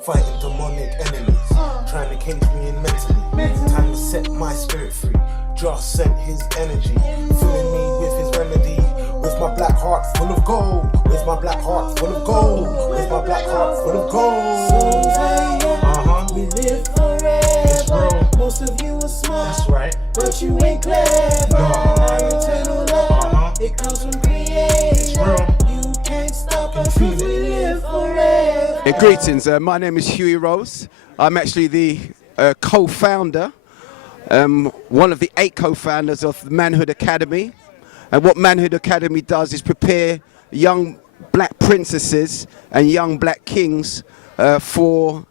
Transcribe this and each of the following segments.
fighting demonic enemies, trying to cage me in mentally. Time to set my spirit free. Just sent his energy, filling me with his remedy. With my black heart full of gold. With my black heart full of gold. With my black heart full of gold. We live forever. Most of you are smart. That's right. But you ain't clever. Our eternal love, it comes from creation. You can't stop us 'cause we live forever. Greetings, my name is Huey Rose. I'm actually the co-founder, one of the 8 co-founders of the Manhood Academy. And what Manhood Academy does is prepare young black princesses and young black kings for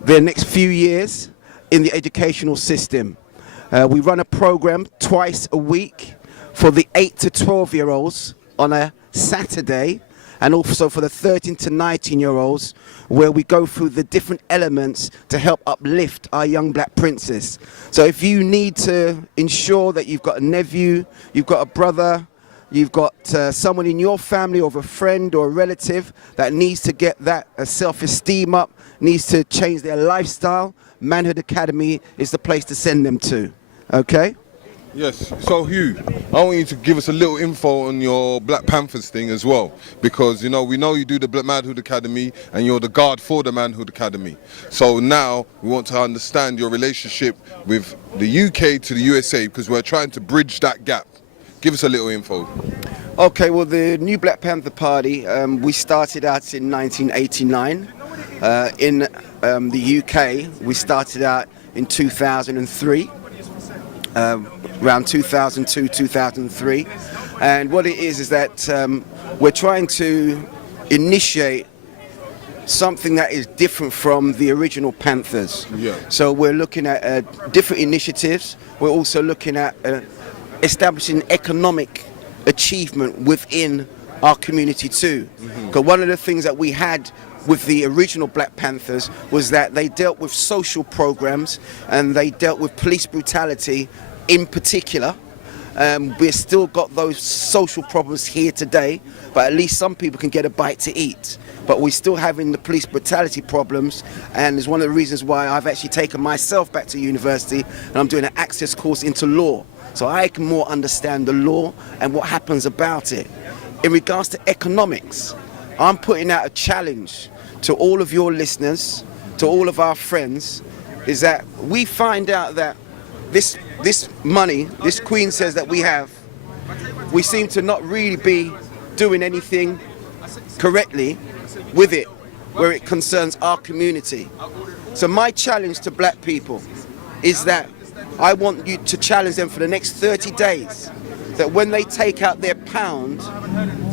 their next few years in the educational system. We run a program twice a week for the 8 to 12-year-olds on a Saturday, and also for the 13 to 19-year-olds, where we go through the different elements to help uplift our young black princes. So if you need to ensure that you've got a nephew, you've got a brother, you've got someone in your family or a friend or a relative that needs to get that self-esteem up, needs to change their lifestyle, Manhood Academy is the place to send them to, okay? Yes, so Hugh, I want you to give us a little info on your Black Panthers thing as well, because we know you do the Manhood Academy and you're the guard for the Manhood Academy. So now we want to understand your relationship with the UK to the USA, because we're trying to bridge that gap. Give us a little info. Okay, well, the new Black Panther Party, we started out in 1989. In the UK, we started out in 2003. Around 2002, 2003, and what it is that we're trying to initiate something that is different from the original Panthers. Yeah. So we're looking at different initiatives. We're also looking at establishing economic achievement within our community too. Because one of the things that we had with the original Black Panthers was that they dealt with social programs and they dealt with police brutality in particular. We've still got those social problems here today, but at least some people can get a bite to eat. But we're still having the police brutality problems, and it's one of the reasons why I've actually taken myself back to university and I'm doing an access course into law, so I can more understand the law and what happens about it. In regards to economics, I'm putting out a challenge to all of your listeners, to all of our friends, is that we find out that this money, this Queen says that we have, we seem to not really be doing anything correctly with it where it concerns our community. So my challenge to black people is that I want you to challenge them for the next 30 days that when they take out their pound,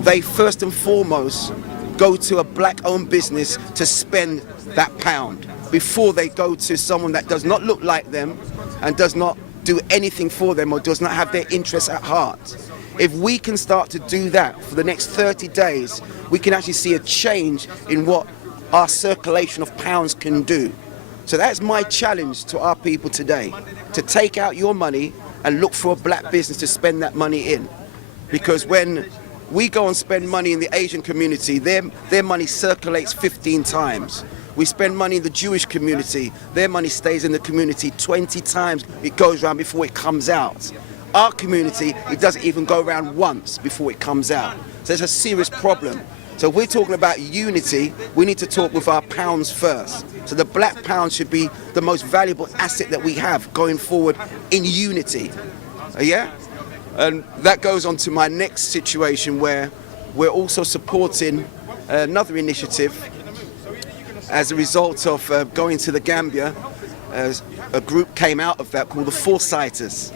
they first and foremost go to a black-owned business to spend that pound before they go to someone that does not look like them and does not do anything for them or does not have their interests at heart. If we can start to do that for the next 30 days, we can actually see a change in what our circulation of pounds can do. So that's my challenge to our people today, to take out your money and look for a black business to spend that money in. Because when we go and spend money in the Asian community, their money circulates 15 times. We spend money in the Jewish community, their money stays in the community 20 times it goes around before it comes out. Our community, it doesn't even go around once before it comes out. So it's a serious problem. So if we're talking about unity, we need to talk with our pounds first. So the black pound should be the most valuable asset that we have going forward in unity. Yeah? And that goes on to my next situation where we're also supporting another initiative as a result of going to the Gambia. A group came out of that called the Foresighters.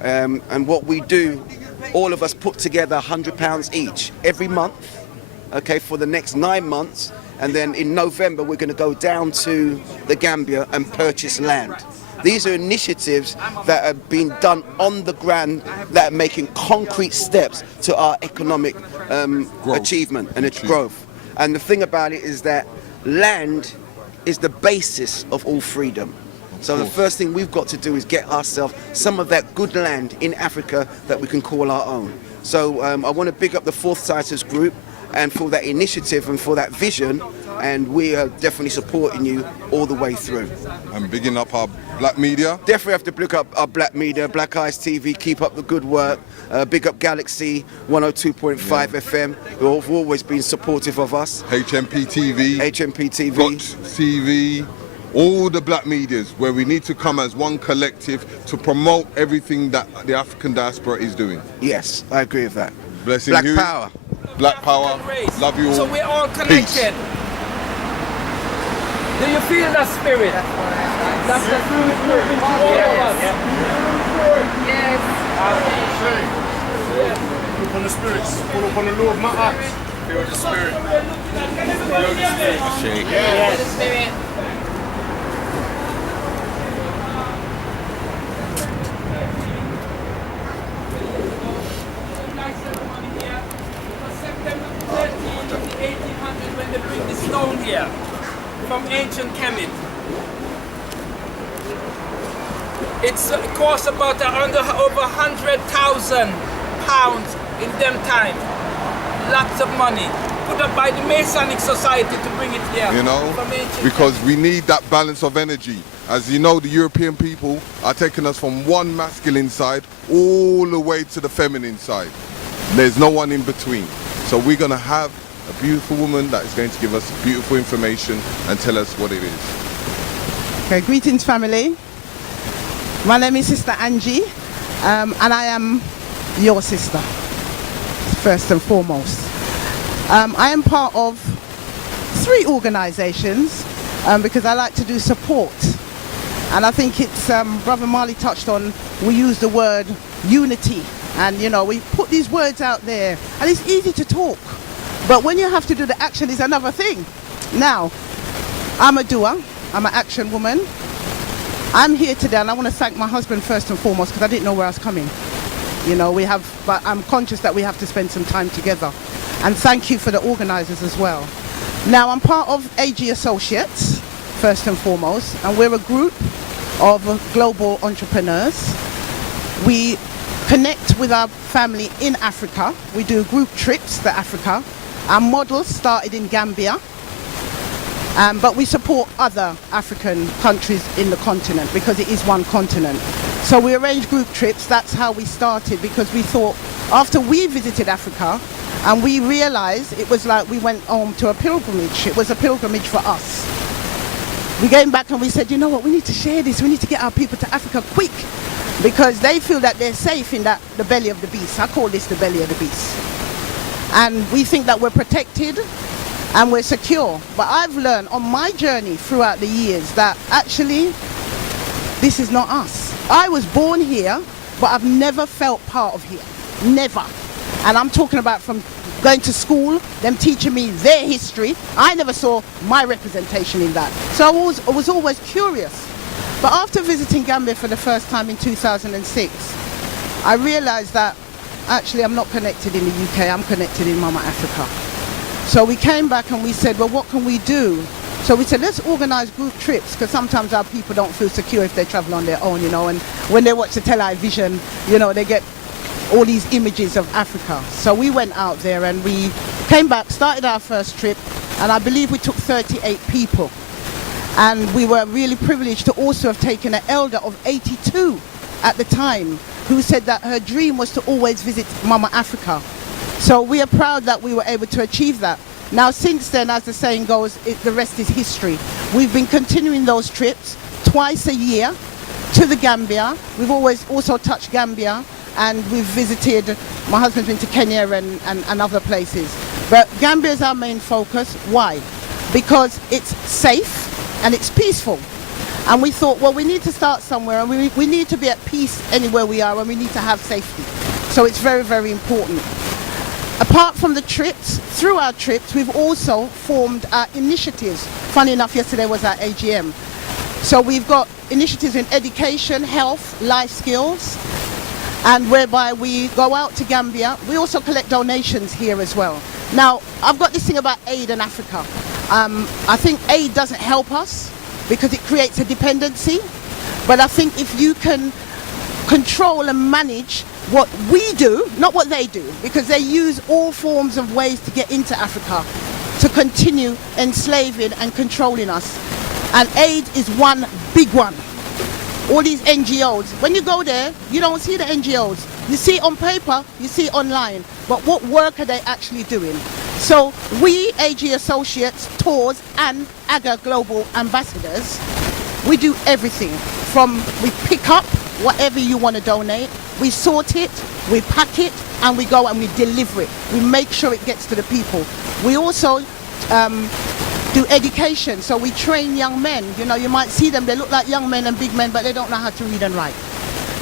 And what we do, all of us put together £100 each every month, okay, for the next 9 months. And then in November, we're going to go down to the Gambia and purchase land. These are initiatives that are being done on the ground that are making concrete steps to our economic achievement and its growth. And the thing about it is that land is the basis of all freedom. So the first thing we've got to do is get ourselves some of that good land in Africa that we can call our own. So I want to big up the Foresighters group. and for that initiative and for that vision, and we are definitely supporting you all the way through. I'm bigging up our black media. Definitely have to pick up our black media, Black Eyes TV, keep up the good work. Big up Galaxy 102.5 FM, who have always been supportive of us. HMP TV. HMP TV. Got TV. All the black medias, where we need to come as one collective to promote everything that the African diaspora is doing. Yes, I agree with that. Blessing Black you. power. Black power. Love you all. So we're all Peace. connected. Do you feel that spirit? That's the spirit moving through all of us. Yes. Pull up on the spirits, pull up on the law of my acts. Feel the spirit. Feel the spirit. When they bring the stone here from ancient Kemet, it costs about over 100,000 pounds in them time. Lots of money put up by the Masonic Society to bring it here. You know, from ancient because Kemet. we need that balance of energy. As you know, the European people are taking us from one masculine side all the way to the feminine side. There's no one in between. So we're going to have a beautiful woman that is going to give us beautiful information and tell us what it is. Okay, greetings family. My name is Sister Angie, and I am your sister, first and foremost. I am part of 3 organizations because I like to do support. And I think it's, Brother Marley touched on, we use the word unity. And you know, we put these words out there and it's easy to talk. But when you have to do the action is another thing. Now, I'm a doer, I'm an action woman. I'm here today and I want to thank my husband first and foremost because I didn't know where I was coming. You know, but I'm conscious that we have to spend some time together. And thank you for the organizers as well. Now, I'm part of AG Associates, first and foremost, and we're a group of global entrepreneurs. We connect with our family in Africa. We do group trips to Africa. Our model started in Gambia, but we support other African countries in the continent because it is one continent. So we arrange group trips. That's how we started, because we thought after we visited Africa and we realized it was like we went home to a pilgrimage. It was a pilgrimage for us. We came back and we said, you know what, we need to share this. We need to get our people to Africa quick, because they feel that they're safe in the belly of the beast. I call this the belly of the beast. And we think that we're protected and we're secure. But I've learned on my journey throughout the years that actually this is not us. I was born here, but I've never felt part of here. Never. And I'm talking about from going to school, them teaching me their history. I never saw my representation in that. So I was always curious. But after visiting Gambia for the first time in 2006, I realized that actually I'm not connected in the UK, I'm connected in Mama Africa. So we came back and we said, well, what can we do? So we said, let's organize group trips, because sometimes our people don't feel secure if they travel on their own, you know, and when they watch the television, you know, they get all these images of Africa. So we went out there and we came back, started our first trip, and I believe we took 38 people. And we were really privileged to also have taken an elder of 82 at the time, who said that her dream was to always visit Mama Africa. So we are proud that we were able to achieve that. Now since then, as the saying goes, the rest is history. We've been continuing those trips twice a year to the Gambia. We've always also touched Gambia, and we've visited, my husband's been to Kenya and other places. But Gambia is our main focus. Why? Because it's safe and it's peaceful. And we thought, well, we need to start somewhere, and we need to be at peace anywhere we are, and we need to have safety. So it's very, very important. Apart from the trips, through our trips, we've also formed our initiatives. Funny enough, yesterday was our AGM. So we've got initiatives in education, health, life skills, and whereby we go out to Gambia. We also collect donations here as well. Now, I've got this thing about aid in Africa. I think aid doesn't help us because it creates a dependency. But I think if you can control and manage what we do, not what they do, because they use all forms of ways to get into Africa to continue enslaving and controlling us. And aid is one big one. All these NGOs, when you go there, you don't see the NGOs. You see it on paper, you see it online, but what work are they actually doing? So we, AG Associates, Tours and AGA Global Ambassadors, we do everything from we pick up whatever you want to donate, we sort it, we pack it, and we go and we deliver it. We make sure it gets to the people. We also do education, so we train young men. You know, you might see them, they look like young men and big men, but they don't know how to read and write.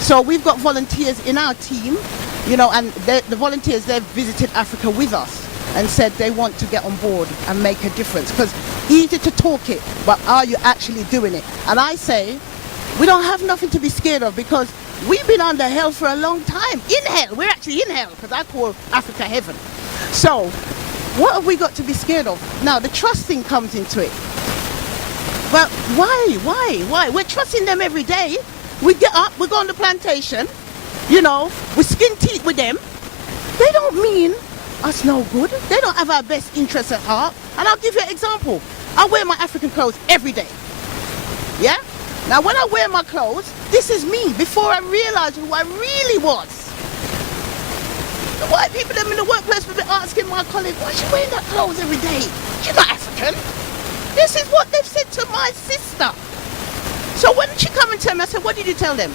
So we've got volunteers in our team, you know, and the volunteers, they've visited Africa with us and said they want to get on board and make a difference. Because easy to talk it, but are you actually doing it? And I say, we don't have nothing to be scared of, because we've been under hell for a long time. In hell, we're actually in hell, because I call Africa heaven. So, what have we got to be scared of? Now, the trust thing comes into it. But why? We're trusting them every day. We get up, we go on the plantation, you know, we skin teeth with them. They don't mean us no good. They don't have our best interests at heart. And I'll give you an example. I wear my African clothes every day. Yeah? Now, when I wear my clothes, this is me before I realized who I really was. The white people them in the workplace will be asking my colleague, why is she wearing that clothes every day? She's not African. This is what they've said to my sister. So when she come and tell me, I said, what did you tell them?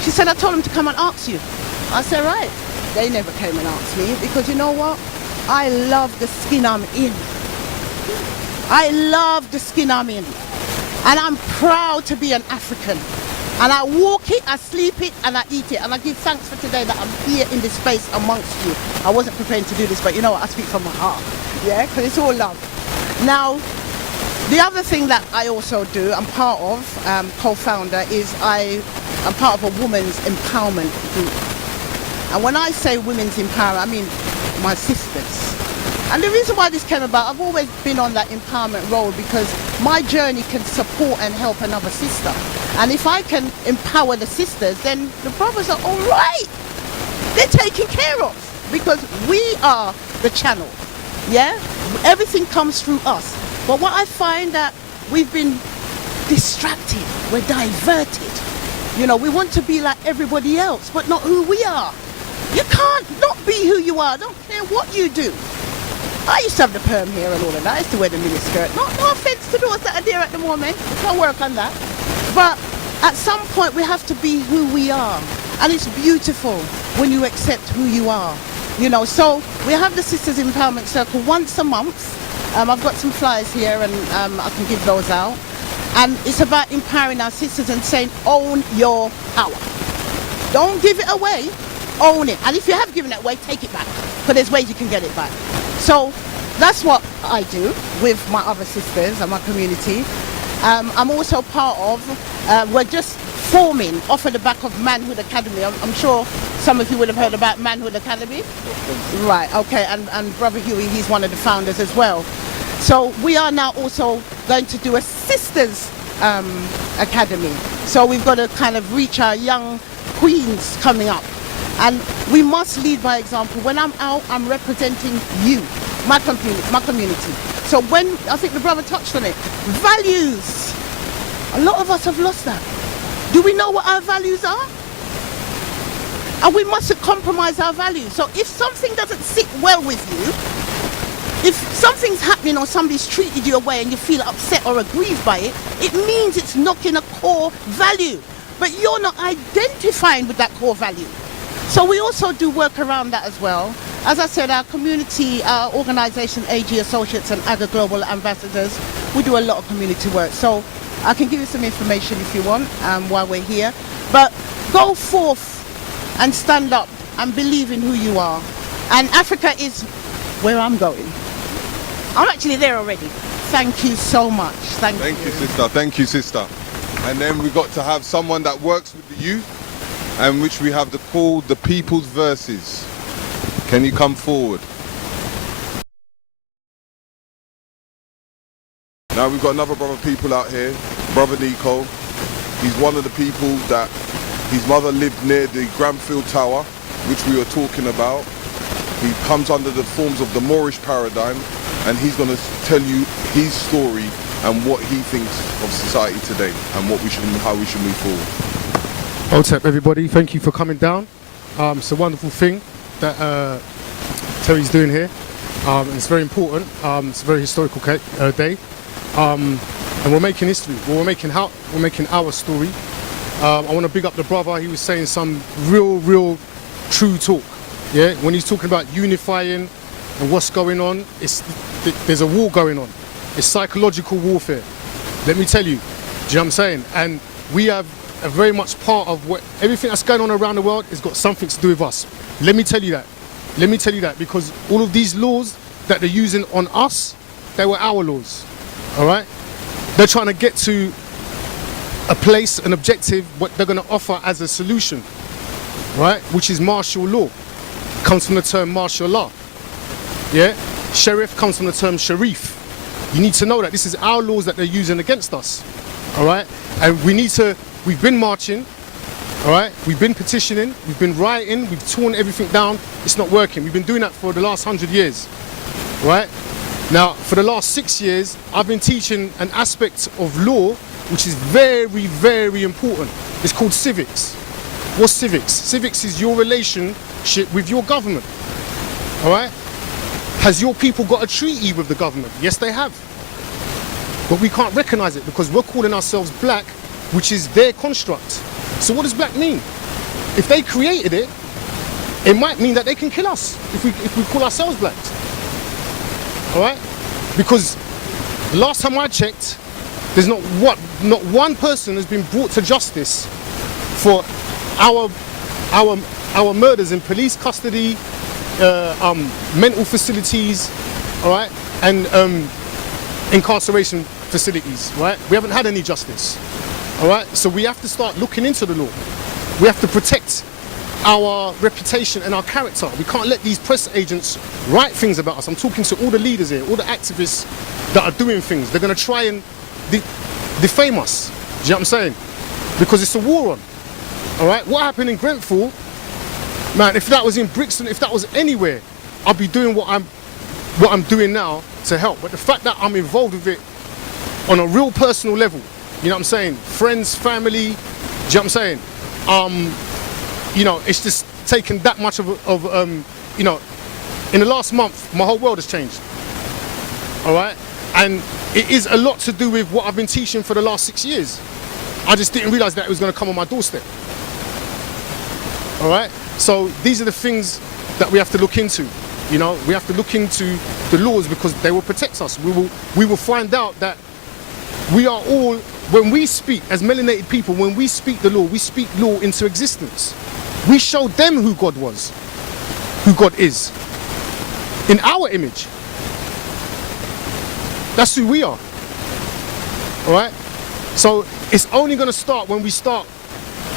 She said, I told them to come and ask you. I said, right. They never came and asked me, because you know what? I love the skin I'm in. I love the skin I'm in. And I'm proud to be an African. And I walk it, I sleep it, and I eat it. And I give thanks for today that I'm here in this space amongst you. I wasn't prepared to do this, but you know what? I speak from my heart. Yeah, because it's all love. Now, the other thing that I also do, I'm part of, co-founder, is I'm part of a women's empowerment group. And when I say women's empowerment, I mean my sisters. And the reason why this came about, I've always been on that empowerment role, because my journey can support and help another sister. And if I can empower the sisters, then the brothers are all right. They're taken care of, because we are the channel. Yeah? Everything comes through us. But what I find that we've been distracted, we're diverted. You know, we want to be like everybody else, but not who we are. You can't not be who you are, I don't care what you do. I used to have the perm hair and all of that, I used to wear the miniskirt. No offense to those that are there at the moment, can't work on that. But at some point we have to be who we are. And it's beautiful when you accept who you are. You know, so we have the Sisters Empowerment Circle once a month. I've got some flyers here, and I can give those out. And it's about empowering our sisters and saying, own your power. Don't give it away, own it. And if you have given it away, take it back, because there's ways you can get it back. So that's what I do with my other sisters and my community. I'm also part of, we're just forming off of the back of Manhood Academy. I'm sure some of you would have heard about Manhood Academy. Right, okay, and Brother Huey, he's one of the founders as well. So we are now also going to do a sisters academy. So we've got to kind of reach our young queens coming up. And we must lead by example. When I'm out, I'm representing you, my community. So when, I think the brother touched on it, values. A lot of us have lost that. Do we know what our values are? And we mustn't compromise our values. So if something doesn't sit well with you, if something's happening or somebody's treated you away and you feel upset or aggrieved by it, it means it's knocking a core value. But you're not identifying with that core value. So we also do work around that as well. As I said, our community, our organisation, AG Associates and AGA Global Ambassadors, we do a lot of community work. So I can give you some information if you want while we're here. But go forth and stand up and believe in who you are. And Africa is where I'm going. I'm actually there already. Thank you so much. Thank you, sister. Thank you, sister. And then we got to have someone that works with the youth, and which we have called the People's Verses. Can you come forward? Now we've got another brother people out here, Brother Nico. He's one of the people that his mother lived near the Granfield Tower, which we were talking about. He comes under the forms of the Moorish paradigm, and he's going to tell you his story and what he thinks of society today and what we should, how we should move forward. What's up, everybody? Thank you for coming down. It's a wonderful thing that Terry's doing here. It's very important. It's a very historical day, and we're making history. We're making our story. I want to big up the brother. He was saying some real true talk. Yeah, when he's talking about unifying and what's going on, there's a war going on. It's psychological warfare. Let me tell you. Do you know what I'm saying? And we have a very much part of what everything that's going on around the world has got something to do with us. Let me tell you that. Let me tell you that, because all of these laws that they're using on us, they were our laws. All right? They're trying to get to a place, an objective, what they're going to offer as a solution, right? Which is martial law. Comes from the term martial law. Yeah? Sheriff comes from the term sharif. You need to know that this is our laws that they're using against us. All right? And we've been marching, all right? We've been petitioning, we've been rioting, we've torn everything down. It's not working. We've been doing that for the last 100 years, right? Now, for the last 6 years, I've been teaching an aspect of law which is very important. It's called civics. What's civics? Civics is your relationship with your government, all right? Has your people got a treaty with the government? Yes, they have. But we can't recognize it because we're calling ourselves black, which is their construct. So what does black mean? If they created it, it might mean that they can kill us if we call ourselves black. All right? Because the last time I checked, there's not one person has been brought to justice for our murders in police custody, mental facilities, all right, and incarceration facilities, right? We haven't had any justice, all right? So we have to start looking into the law. We have to protect our reputation and our character. We can't let these press agents write things about us. I'm talking to all the leaders here, all the activists that are doing things. They're going to try and defame us. Do you know what I'm saying? Because it's a war on, all right? What happened in Grenfell, man, if that was in Brixton, if that was anywhere, I'd be doing what I'm doing now to help. But the fact that I'm involved with it on a real personal level, you know what I'm saying? Friends, family, do you know what I'm saying? You know, it's just taken that much of you know, in the last month, my whole world has changed. All right? And it is a lot to do with what I've been teaching for the last 6 years. I just didn't realize that it was going to come on my doorstep. All right? So these are the things that we have to look into. You know, we have to look into the laws because they will protect us. We will find out that we are all, when we speak as melanated people, when we speak the law, we speak law into existence. We show them who God was, who God is, in our image. That's who we are. All right? So it's only going to start when we start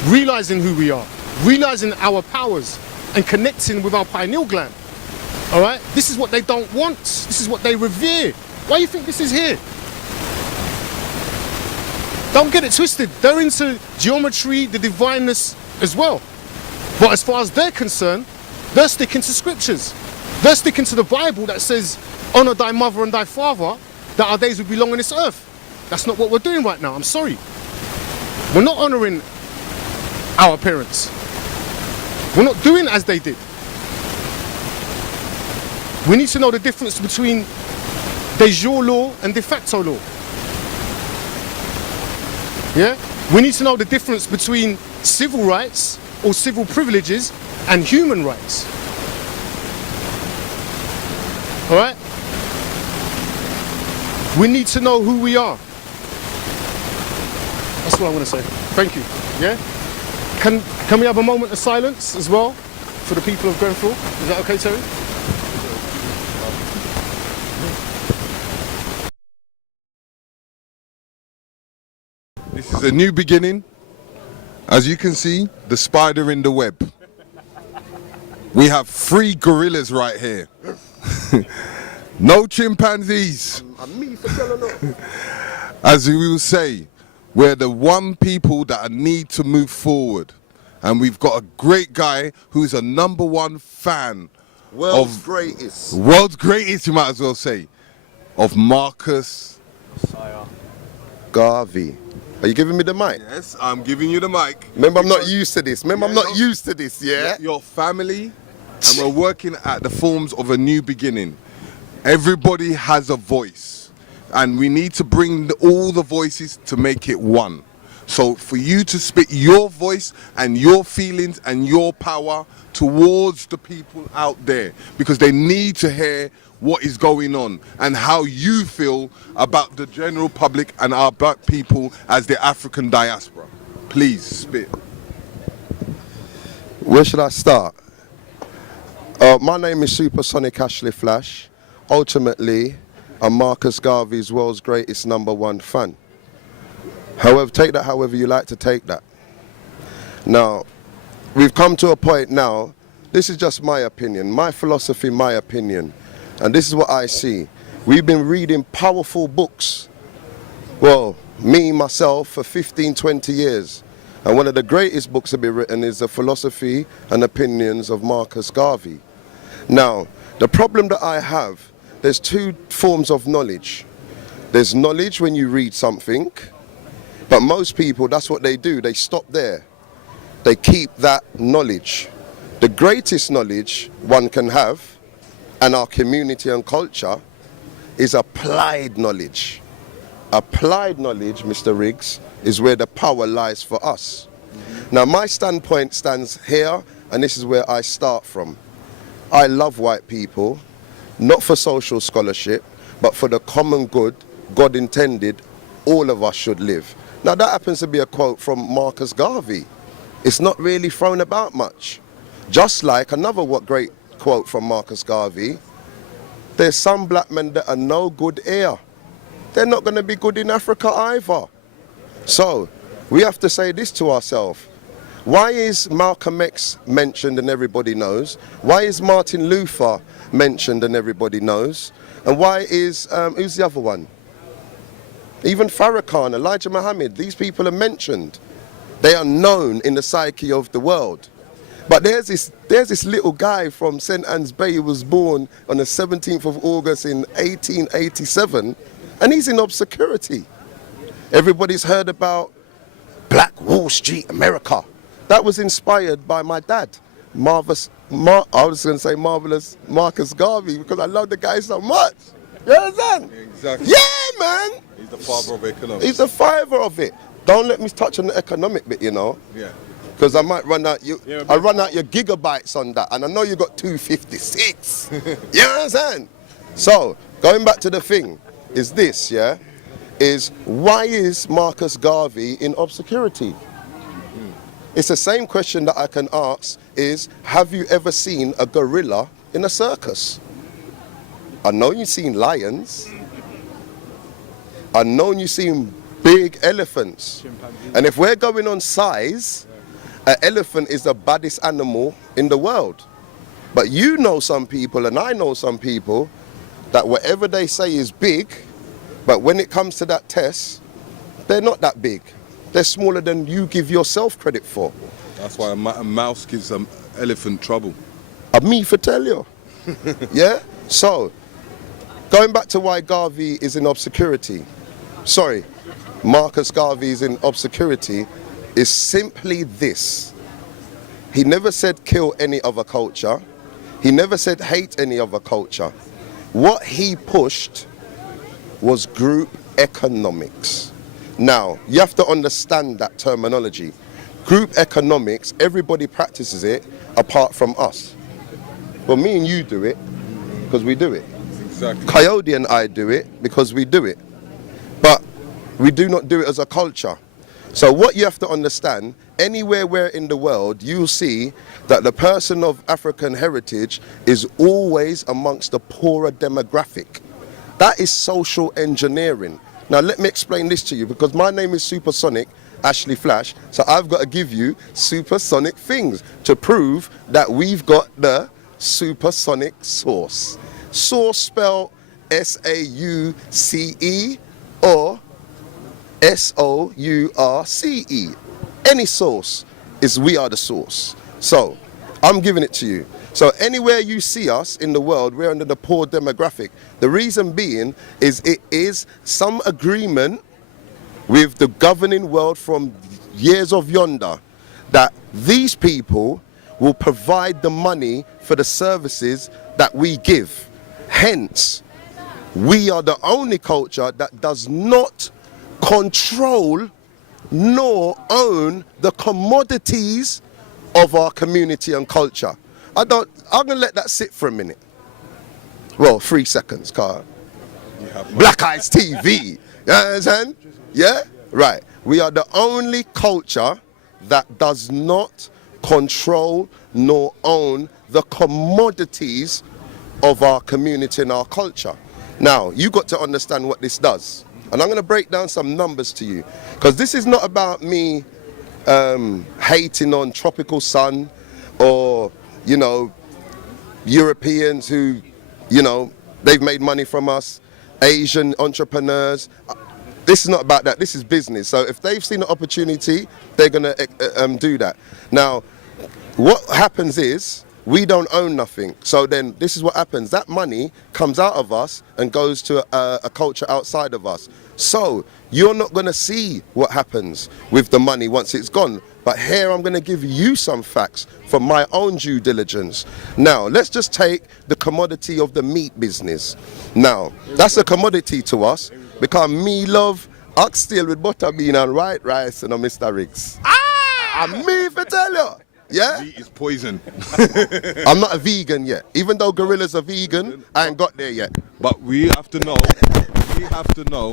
realizing who we are, realizing our powers and connecting with our pineal gland. All right? This is what they don't want. This is what they revere. Why do you think this is here? Don't get it twisted. They're into geometry, the divineness as well. But as far as they're concerned, they're sticking to scriptures. They're sticking to the Bible that says, honor thy mother and thy father, that our days will be long on this earth. That's not what we're doing right now. I'm sorry. We're not honoring our parents. We're not doing as they did. We need to know the difference between de jure law and de facto law. Yeah? We need to know the difference between civil rights or civil privileges and human rights. All right? We need to know who we are. That's what I want to say. Thank you. Yeah? Can we have a moment of silence as well for the people of Grenfell? Is that okay, Terry? This is a new beginning. As you can see, the spider in the web. We have 3 gorillas right here. No chimpanzees. As we will say, we're the one people that need to move forward. and we've got a great guy who's a #1 fan World's of greatest. world's greatest, you might as well say, of Marcus. Garvey. Are you giving me the mic? Yes, I'm giving you the mic. Remember, I'm not because- used to this. Remember, I'm Yeah, not used to this, yeah? Your family, and we're working at the forms of a new beginning. Everybody has a voice, and we need to bring all the voices to make it one. So for you to spit your voice and your feelings and your power towards the people out there, because they need to hear what is going on and how you feel about the general public and our black people as the African diaspora. Please spit. Where should I start? My name is Supersonic Ashley Flash. Ultimately, I'm Marcus Garvey's world's greatest #1 fan. However, take that however you like to take that. Now, we've come to a point now, this is just my opinion, my philosophy, my opinion, and this is what I see. We've been reading powerful books, well, me, myself, for 15, 20 years. And one of the greatest books to be written is The Philosophy and Opinions of Marcus Garvey. Now, the problem that I have, there's two forms of knowledge. There's knowledge when you read something, but most people, that's what they do, they stop there. They keep that knowledge. The greatest knowledge one can have, and our community and culture, is applied knowledge. Applied knowledge, Mr. Riggs, is where the power lies for us. Now, my standpoint stands here, and this is where I start from. I love white people, not for social scholarship, but for the common good God intended all of us should live. Now, that happens to be a quote from Marcus Garvey. It's not really thrown about much. Just like another great quote from Marcus Garvey, there's some black men that are no good here. They're not going to be good in Africa either. So, we have to say this to ourselves. Why is Malcolm X mentioned and everybody knows? Why is Martin Luther mentioned and everybody knows? And why is, who's the other one? Even Farrakhan, Elijah Muhammad, these people are mentioned. They are known in the psyche of the world. But there's this little guy from St. Anne's Bay who was born on the 17th of August in 1887, and he's in obscurity. Everybody's heard about Black Wall Street America. That was inspired by my dad, Marvelous Marcus Garvey, because I love the guy so much. You understand? Exactly. Yeah, man. He's the father of economics. He's the father of it. Don't let me touch on the economic bit, you know. Yeah. Because I might run out I run out your gigabytes on that, and I know you got 256. You understand? So, going back to the thing, is this, yeah? Is why is Marcus Garvey in obscurity? It's the same question that I can ask is, have you ever seen a gorilla in a circus? I know you've seen lions. I know you've seen big elephants. And if we're going on size, an elephant is the baddest animal in the world. But you know some people, and I know some people, that whatever they say is big, but when it comes to that test, they're not that big. They're smaller than you give yourself credit for. That's why a mouse gives an elephant trouble. Me for tell you. Yeah? So, going back to why Garvey is in obscurity. Sorry, Marcus Garvey is in obscurity is simply this. He never said kill any other culture. He never said hate any other culture. What he pushed was group economics. Now, you have to understand that terminology. Group economics, everybody practices it apart from us. Well, me and you do it because we do it. Exactly. Coyote and I do it because we do it. But we do not do it as a culture. So what you have to understand, anywhere we're in the world, you'll see that the person of African heritage is always amongst the poorer demographic. That is social engineering. Now let me explain this to you, because my name is Supersonic Ashley Flash, so I've got to give you supersonic things to prove that we've got the supersonic source. Source spelled S-A-U-C-E or S-O-U-R-C-E. Any source. is we are the source. So I'm giving it to you. So anywhere you see us in the world, we're under the poor demographic. The reason being is it is some agreement with the governing world from years of yonder that these people will provide the money for the services that we give. Hence, we are the only culture that does not control nor own the commodities of our community and culture. I'm gonna let that sit for a minute. Well, 3 seconds, Carl. Black Eyes TV. You understand? Yeah? Right. We are the only culture that does not control nor own the commodities of our community and our culture. Now, you got to understand what this does. And I'm going to break down some numbers to you. Because this is not about me hating on tropical sun or, you know, Europeans who, you know, they've made money from us, Asian entrepreneurs. This is not about that. This is business. So if they've seen an opportunity, they're going to do that. Now, what happens is we don't own nothing. So then this is what happens. That money comes out of us and goes to a culture outside of us. So you're not going to see what happens with the money once it's gone. But here I'm going to give you some facts from my own due diligence. Now, let's just take the commodity of the meat business. Now, that's a commodity to us because me love oxtail with butterbean and white rice and Mr. Riggs. I'm me for tell you. Yeah? Meat is poison. I'm not a vegan yet. Even though gorillas are vegan, I ain't got there yet. But we have to know,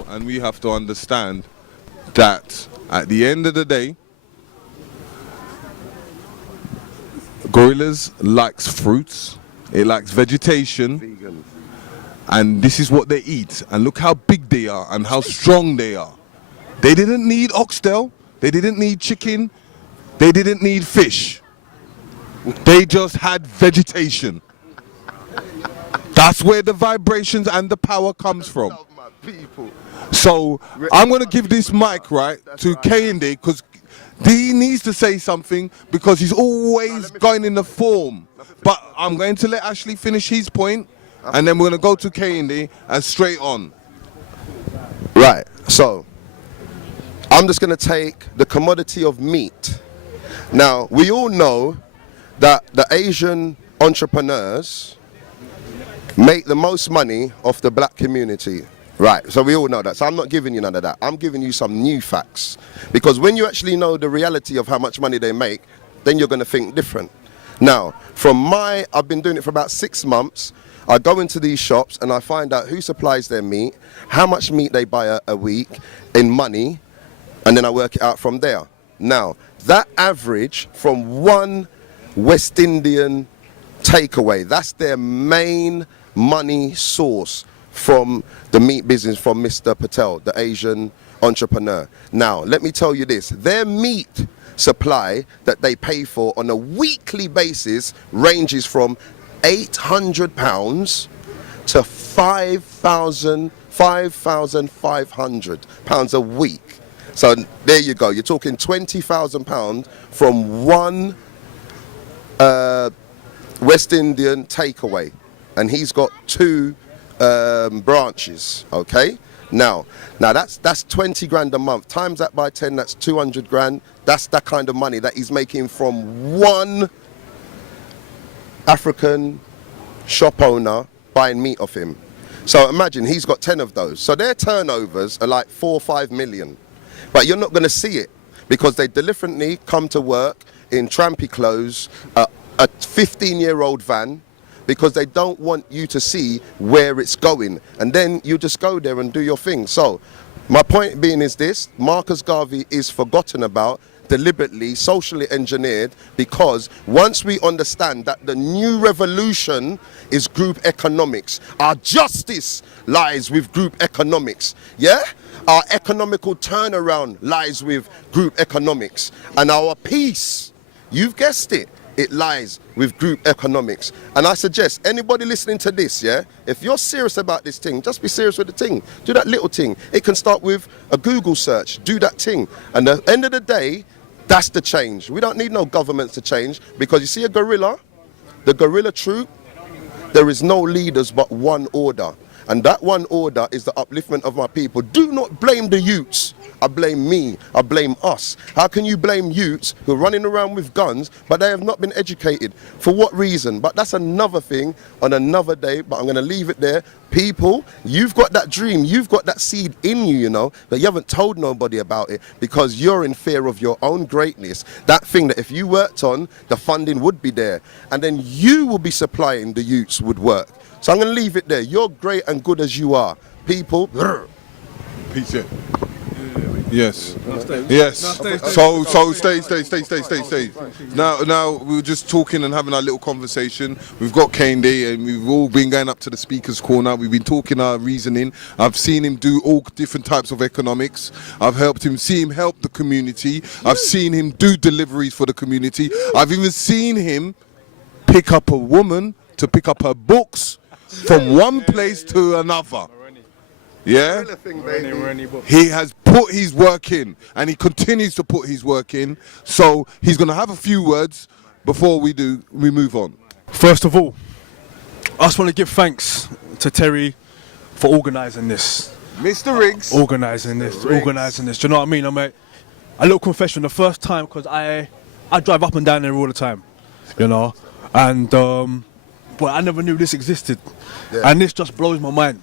and we have to understand that at the end of the day, gorillas likes fruits, it likes vegetation, Vegan. and this is what they eat. And look how big they are and how strong they are. They didn't need oxtail, they didn't need chicken, they didn't need fish. They just had vegetation. That's where the vibrations and the power comes from. So I'm going to give this mic right to K&D because D needs to say something because he's always going in the form. But I'm going to let Ashley finish his point and then we're going to go to K&D and straight on. Right, so I'm just going to take the commodity of meat. Now, we all know that the Asian entrepreneurs make the most money off the black community. Right, so we all know that. So I'm not giving you none of that. I'm giving you some new facts. Because when you actually know the reality of how much money they make, then you're going to think different. Now, I've been doing it for about 6 months. I go into these shops and I find out who supplies their meat, how much meat they buy a week in money, and then I work it out from there. Now, that average from one West Indian takeaway, that's their main money source from the meat business from Mr. Patel, the Asian entrepreneur. Now, let me tell you this, their meat supply that they pay for on a weekly basis ranges from £800 to £5,500 a week. So there you go, you're talking £20,000 from one West Indian takeaway, and he's got 2 branches. Okay, now that's 20 grand a month. Times that by 10, that's 200 grand. That's that kind of money that he's making from one African shop owner buying meat off him. So imagine he's got 10 of those. So their turnovers are like 4 or 5 million. But you're not going to see it because they deliberately come to work in trampy clothes, a 15-year-old van, because they don't want you to see where it's going. And then you just go there and do your thing. So my point being is this, Marcus Garvey is forgotten about, deliberately, socially engineered, because once we understand that the new revolution is group economics, our justice lies with group economics, yeah? Our economical turnaround lies with group economics, and our peace, you've guessed it, it lies with group economics. And I suggest anybody listening to this, yeah, if you're serious about this thing, just be serious with the thing. Do that little thing. It can start with a Google search. Do that thing. And at the end of the day, That's the change. We don't need no governments to change, because you see a gorilla, the gorilla troop, there is no leaders but one order. And that one order is the upliftment of my people. Do not blame the youths. I blame me. I blame us. How can you blame youths who are running around with guns, but they have not been educated? For what reason? But that's another thing on another day, but I'm going to leave it there. People, you've got that dream, you've got that seed in you, you know, but you haven't told nobody about it because you're in fear of your own greatness. That thing that if you worked on, the funding would be there. And then you will be supplying the youths with work. So I'm going to leave it there. You're great and good as you are. People. Peace, yeah. Yes. Yes. So stay. Now we were just talking and having our little conversation. We've got Kane Day and we've all been going up to the speaker's corner. We've been talking our reasoning. I've seen him do all different types of economics. I've seen him help the community. I've seen him do deliveries for the community. I've even seen him pick up a woman to pick up her books from one place to another. Yeah, he has put his work in and he continues to put his work in. So he's going to have a few words before we move on. First of all, I just want to give thanks to Terry for organising this. Mr. Riggs. Organising this. Do you know what I mean? I'm a little confession. The first time, because I drive up and down there all the time, you know, and but I never knew this existed, and this just blows my mind.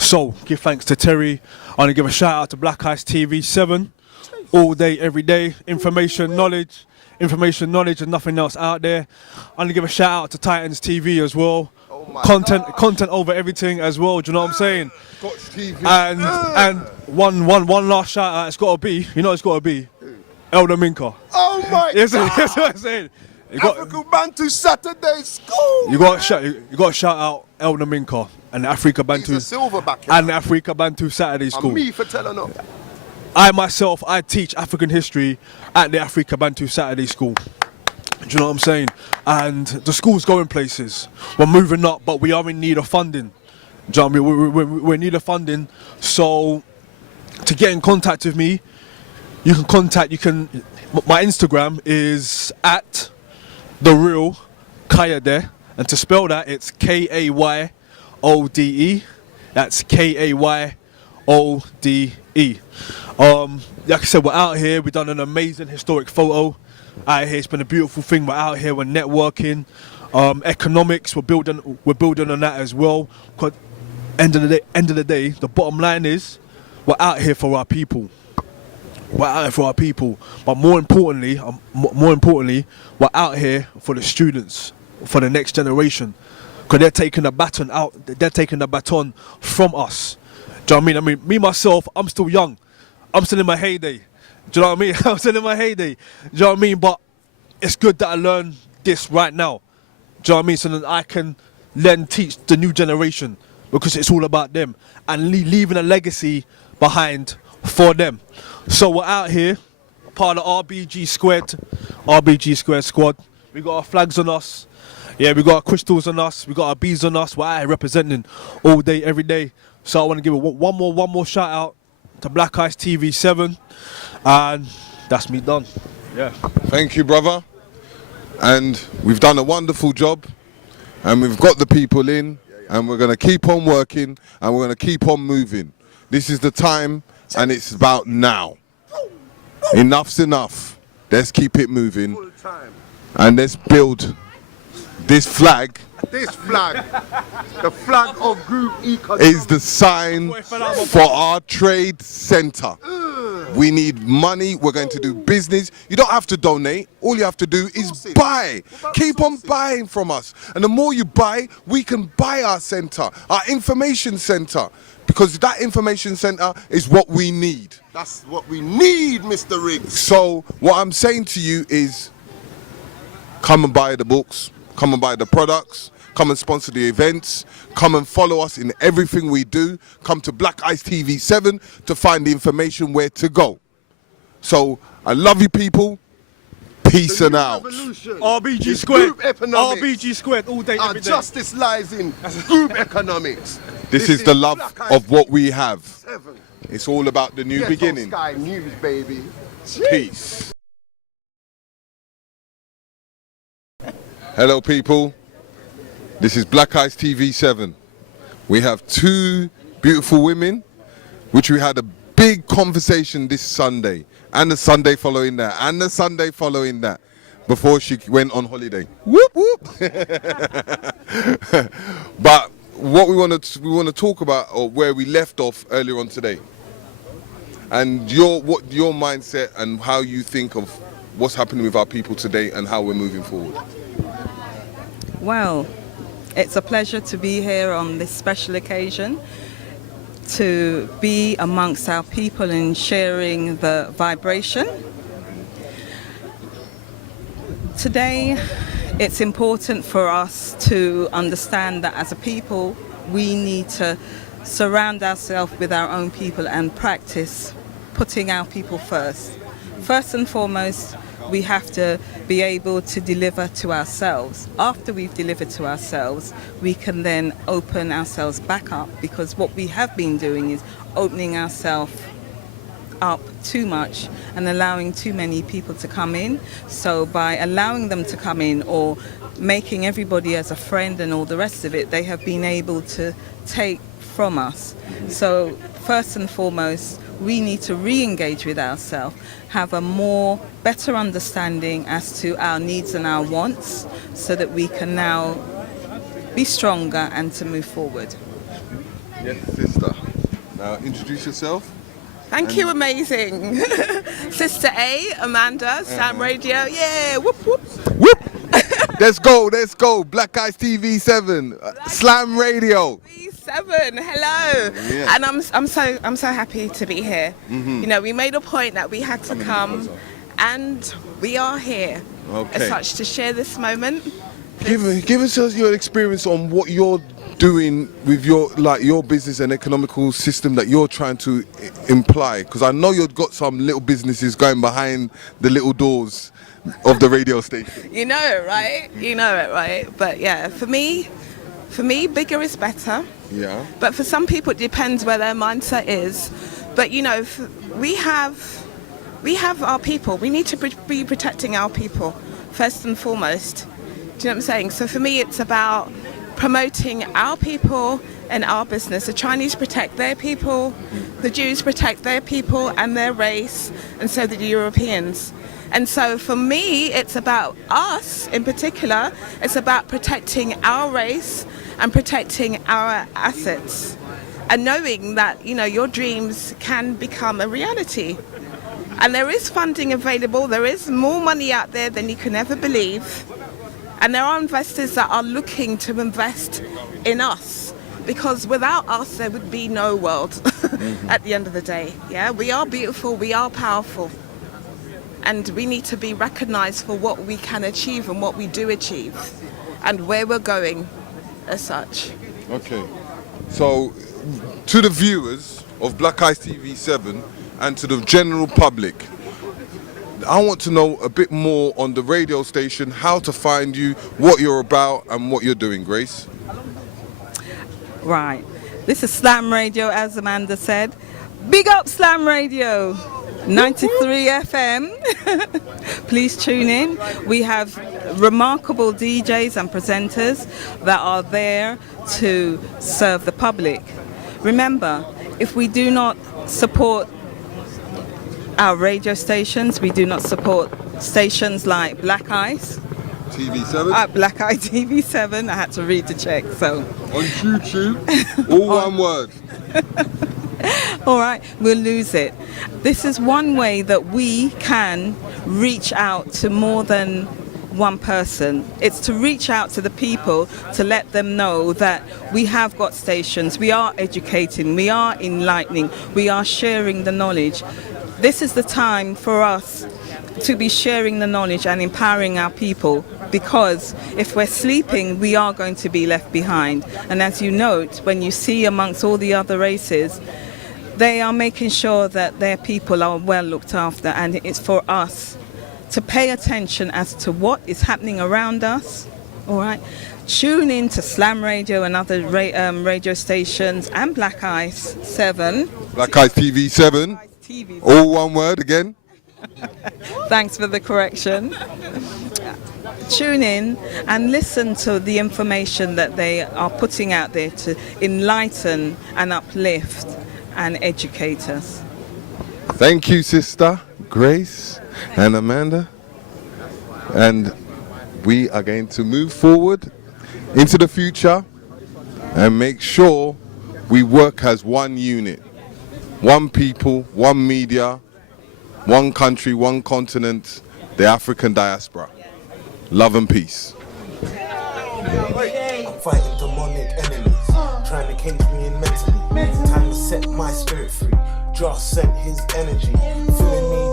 So give thanks to Terry. I want to give a shout out to Black Ice TV 7, all day, every day, information, knowledge, and nothing else out there. I want to give a shout out to Titans TV as well. Content over everything as well. Do you know what I'm saying? And one last shout out. It's got to be, you know, it's got to be Elder Minka. Oh my Yes, God. that's what I'm saying. African Bantu Saturday School. You got to shout out Elder Minka and the Africa Bantu He's a silverback. and the Africa Bantu Saturday School. And me for telling up. I teach African history at the Africa Bantu Saturday School. Do you know what I'm saying? And the school's going places. We're moving up, but we are in need of funding. Do you know what I mean? We're in need of funding. So to get in contact with me, my Instagram is at the real Kayode, and to spell that it's Kayode. That's Kayode. Like I said, we're out here. We've done an amazing historic photo out here. It's been a beautiful thing. We're out here. We're networking. Economics. We're building on that as well. 'Cause end of the day, the bottom line is we're out here for our people. We're out here for our people, but more importantly, we're out here for the students, for the next generation, because they're taking the baton out. They're taking the baton from us. Do you know what I mean? Me myself, I'm still young. I'm still in my heyday. Do you know what I mean? I'm still in my heyday. Do you know what I mean? But it's good that I learn this right now. Do you know what I mean? So that I can then teach the new generation, because it's all about them and leaving a legacy behind for them. So we're out here, part of the RBG Squared squad. We got our flags on us. Yeah, we got our crystals on us. We got our bees on us. We're out here representing all day, every day. So I want to give one more shout out to Black Ice TV 7, and that's me done. Yeah. Thank you, brother. And we've done a wonderful job, and we've got the people in, and we're going to keep on working, and we're going to keep on moving. This is the time, and it's about now. Enough's enough. Let's keep it moving, and let's build this flag. This flag, the flag of group economic, is the sign for our trade center. We need money. We're going to do business. You don't have to donate. All you have to do is buy. Keep on buying from us. And the more you buy, we can buy our center, our information center, because that information center is what we need. That's what we need, Mr. Riggs. So what I'm saying to you is, come and buy the books, come and buy the products, come and sponsor the events, come and follow us in everything we do. Come to Black Ice TV 7 to find the information where to go. So I love you people. Peace and out. RBG Squared. RBG Squared all day, Our every day. justice lies in group economics. This is the love of what we have. 7. It's all about the new beginning. Sky News, baby. Peace. Hello people, this is Black Eyes TV 7. We have two beautiful women, which we had a big conversation this Sunday, and the Sunday following that, and the Sunday following that, before she went on holiday. Whoop whoop! But what we want to talk about, or where we left off earlier on today, and your mindset and how you think of what's happening with our people today and how we're moving forward. Well, it's a pleasure to be here on this special occasion, to be amongst our people and sharing the vibration. Today, it's important for us to understand that as a people, we need to surround ourselves with our own people and practice putting our people first. First and foremost, we have to be able to deliver to ourselves. After we've delivered to ourselves, we can then open ourselves back up, because what we have been doing is opening ourselves up too much and allowing too many people to come in. So by allowing them to come in or making everybody as a friend and all the rest of it, they have been able to take from us. So first and foremost, we need to re-engage with ourselves, have a better understanding as to our needs and our wants, so that we can now be stronger and to move forward. Yes, sister. Now introduce yourself. Thank you, amazing. Sister A, Amanda, Slam Radio, yeah, whoop whoop. Whoop! Let's go. Black Eyes TV 7, Slam Radio. 7, hello. Yeah. And I'm so happy to be here. You know, we made a point that we had to come, and we are here as such to share this moment. Give us your experience on what you're doing with your business and economical system that you're trying to imply, because I know you've got some little businesses going behind the little doors of the radio station. You know it, right? You know it, right? But yeah, for me, bigger is better. Yeah. But for some people, it depends where their mindset is. But you know, we have our people. We need to be protecting our people first and foremost. Do you know what I'm saying? So for me, it's about promoting our people and our business. The Chinese protect their people, the Jews protect their people and their race, and so do the Europeans. And so for me, it's about us in particular. It's about protecting our race and protecting our assets, and knowing that, you know, your dreams can become a reality. And there is funding available. There is more money out there than you can ever believe. And there are investors that are looking to invest in us, because without us, there would be no world at the end of the day. Yeah, we are beautiful, we are powerful. And we need to be recognized for what we can achieve and what we do achieve and where we're going as such. Okay. So, to the viewers of Black Eyes TV 7 and to the general public, I want to know a bit more on the radio station, how to find you, what you're about and what you're doing, Grace. Right. This is Slam Radio, as Amanda said. Big up Slam Radio! 93 FM. Please tune in. We have remarkable DJs and presenters that are there to serve the public. Remember, if we do not support our radio stations, we do not support stations like Black Eyes TV7? Black Eye TV 7. I had to read the check, so. On YouTube, all one word. All right, we'll lose it. This is one way that we can reach out to more than one person. It's to reach out to the people to let them know that we have got stations, we are educating, we are enlightening, we are sharing the knowledge. This is the time for us to be sharing the knowledge and empowering our people, because if we're sleeping, we are going to be left behind. And as you note, when you see amongst all the other races, they are making sure that their people are well looked after, and it's for us to pay attention as to what is happening around us. All right, tune in to Slam Radio and other radio stations, and Black Eyes 7. Black Eyes TV 7. All one word again. Thanks for the correction. tune in and listen to the information that they are putting out there to enlighten and uplift and educate us. Thank you, Sister Grace and Amanda. And we are going to move forward into the future and make sure we work as one unit, one people, one media, one country, one continent, the African diaspora. Love and peace. I'm fighting demonic enemies, trying to cage me in mentally. Time to set my spirit free. Josh sent his energy, filling me